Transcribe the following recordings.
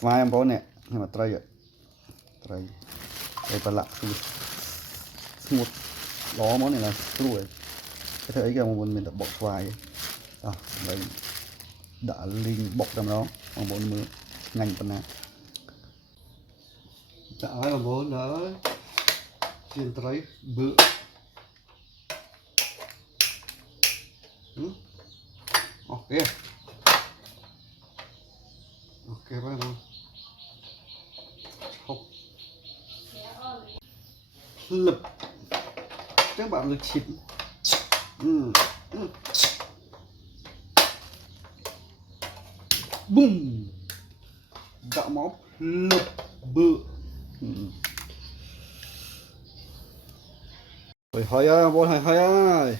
vài em bố nè nhưng mà tray ạ tray tray bà lạ một đó món này là ruồi cái thời ấy kìa mình đã bọc vài đây đã linh bọc trong đó còn bốn mươi nhanh phần nào đã hai bằng bốn nữa chuyên tray bự ok ok bye bye không lực các bạn lực chìm bùm dạo máu lực bự hơi hơi ơi bố hơi hơi ơi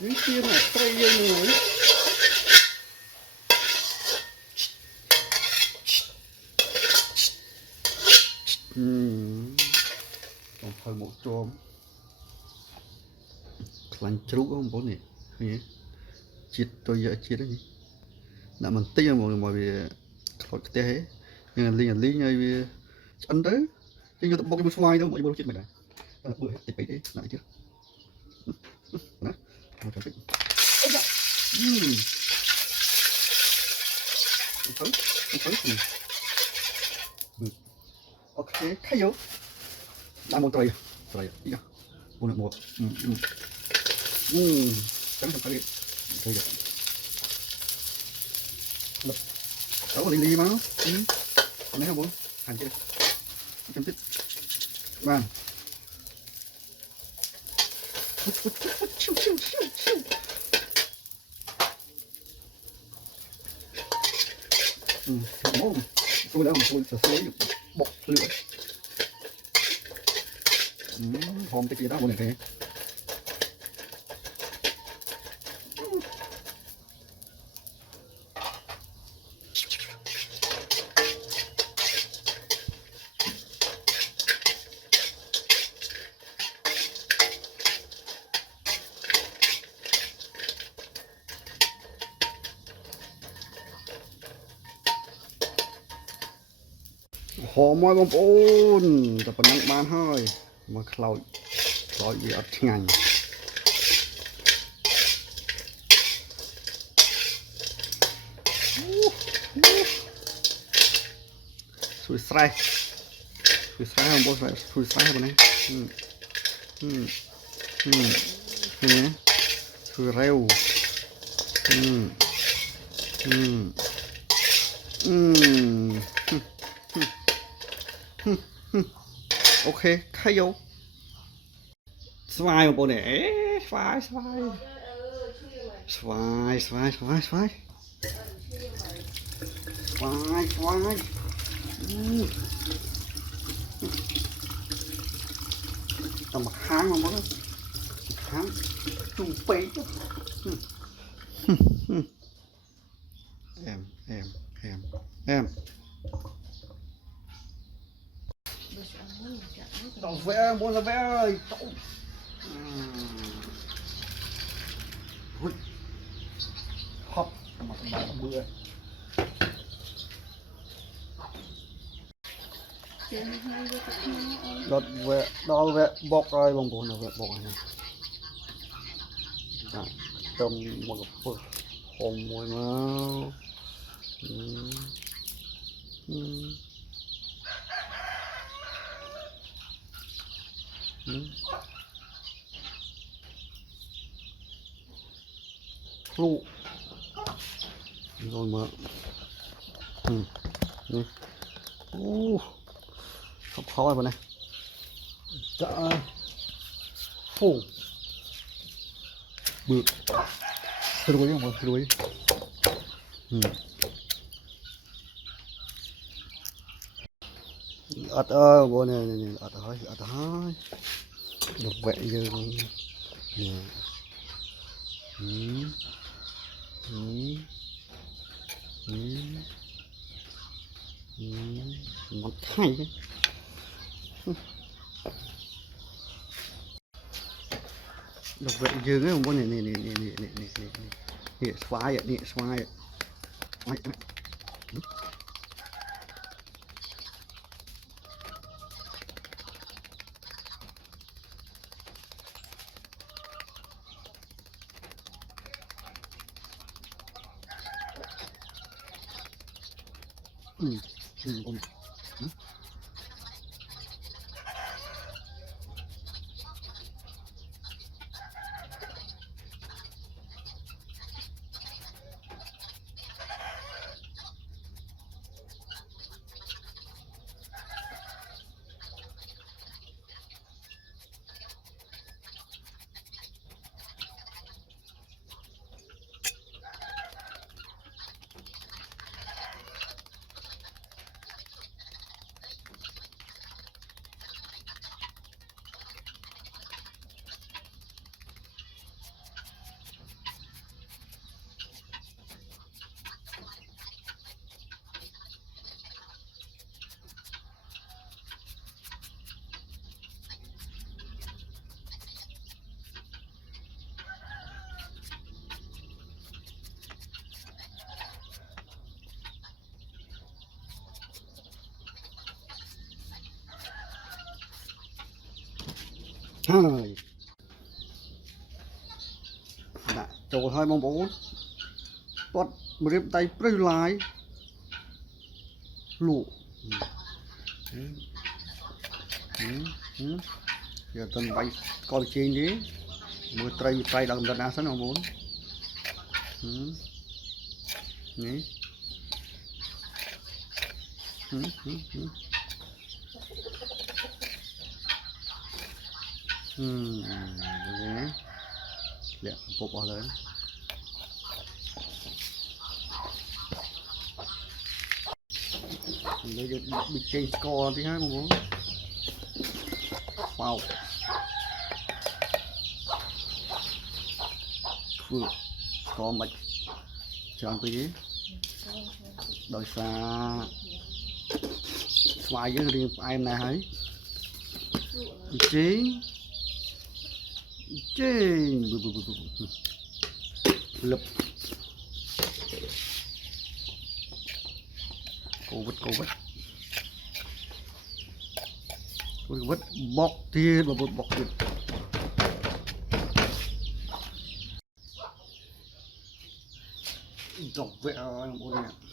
cái tiên này tray như này còn hơi một trôm lăn chấu không bố này nhỉ chết tôi giờ chết đấy nhỉ nãy mình tiền mà vì khỏi cái thế nhưng là lý như ăn đấy nhưng mà bóc cái xoay đâu mọi người chết mày này bữa hết tịch đấy lại chưa đó một cái ok khai vô làm một trời trời đi nào một trắng thành cái trời vậy lập đó là li máu còn đấy không muốn hành chưa chấm tiếp vàng tôi đã tôi sẽ bọc lửa hôm cái kia đó một này thếหอมมอยบอมปูนแต่ปนักบ้านให้มาคลอยวีอัดไงสุดใส่ของบอสสุดใส่บนนี้สุดเร็วok khai vô xoay một bộ này xoay tầm một hang không có hang trung pí em đọc vẽ muốn là vẽ ơi hop mặt bạn mưa đo vẽ bọc rồi bông bồn là vẽ bọc này trong một phút hồng mùi máu lụ rồi mà không khó rồi này đã phủ bự đuôi không mà đuôi ớt bố này ớt hơi được vậy giờ một thay đấy được vậy giờ cái bố này xoay ạ xoay Ôi. Hai. Đãចូលហើយបងប្អូនគាត់រៀបដៃព្រឹសឡាយលក់យកទៅបាយកលជេងទេមើលត្រីដល់កម្រិតណាសិនបងប្អូននេះលាក់ពុកអស់លើនេះយកប៊ីចេងស្ករទីហើយបងប្អូនបោកធ្វើស្ករមិនច្រើនពេកទេដោយសារស្វាយយើងរៀងផ្អែមណាស់ហើយប៊ីចេងលឹបកូវិតបកទៀតបកទៀតចង់វាបងប្អូននេះ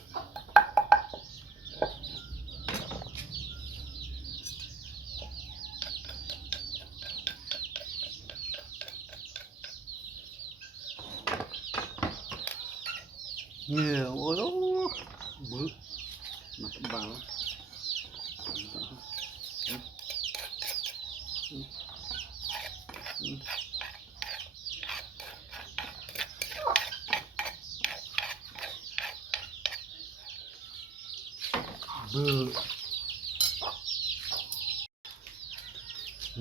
ôi bự mặt vào bự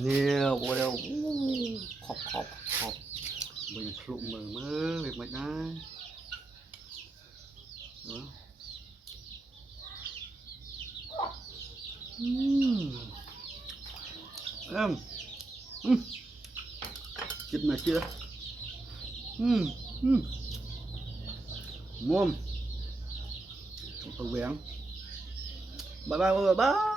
nhiều ôi đâu khọp mình lụm mơ việc mày đây em chích này chưa ngon tàu vén bye bye